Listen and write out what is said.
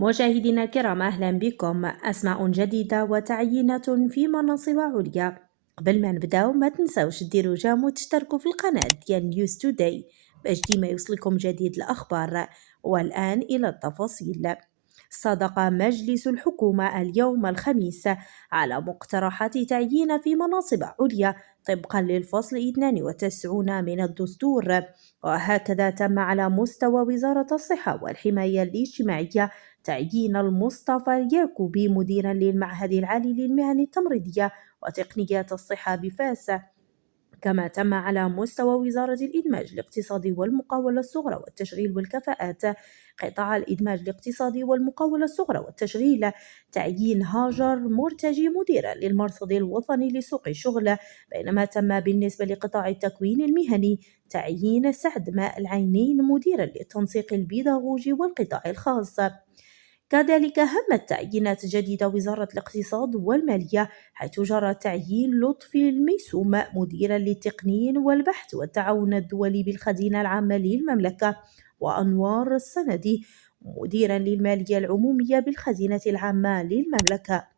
مشاهدينا الكرام، أهلا بكم. أسماء جديدة وتعيينات في مناصب عليا. قبل ما نبداو ما تنساوش ديروا جيم وتشتركوا في القناة ديال نيوز توداي باش ديما يوصلكم جديد الأخبار. والآن إلى التفاصيل. صدق مجلس الحكومة اليوم الخميس على مقترحات تعيين في مناصب عليا طبقا للفصل 92 من الدستور، وهكذا تم على مستوى وزارة الصحة والحماية الاجتماعية تعيين المصطفى اليعقوبي مديرا للمعهد العالي للمهن التمريضية وتقنيات الصحة بفاس. كما تم على مستوى وزارة الإدماج الاقتصادي والمقاولة الصغرى والتشغيل والكفاءات قطاع الإدماج الاقتصادي والمقاولة الصغرى والتشغيل تعيين هاجر مرتجي مديرا للمرصد الوطني لسوق الشغل، بينما تم بالنسبة لقطاع التكوين المهني تعيين سعد ماء العينين مديرا للتنسيق البيداغوجي والقطاع الخاص. كذلك همت تعيينات جديدة وزارة الاقتصاد والمالية، حيث جرى تعيين لطفي الميسوم مديرا للتقنين والبحث والتعاون الدولي بالخزينة العامة للمملكة، وأنوار السندي مديرا للمالية العمومية بالخزينة العامة للمملكة.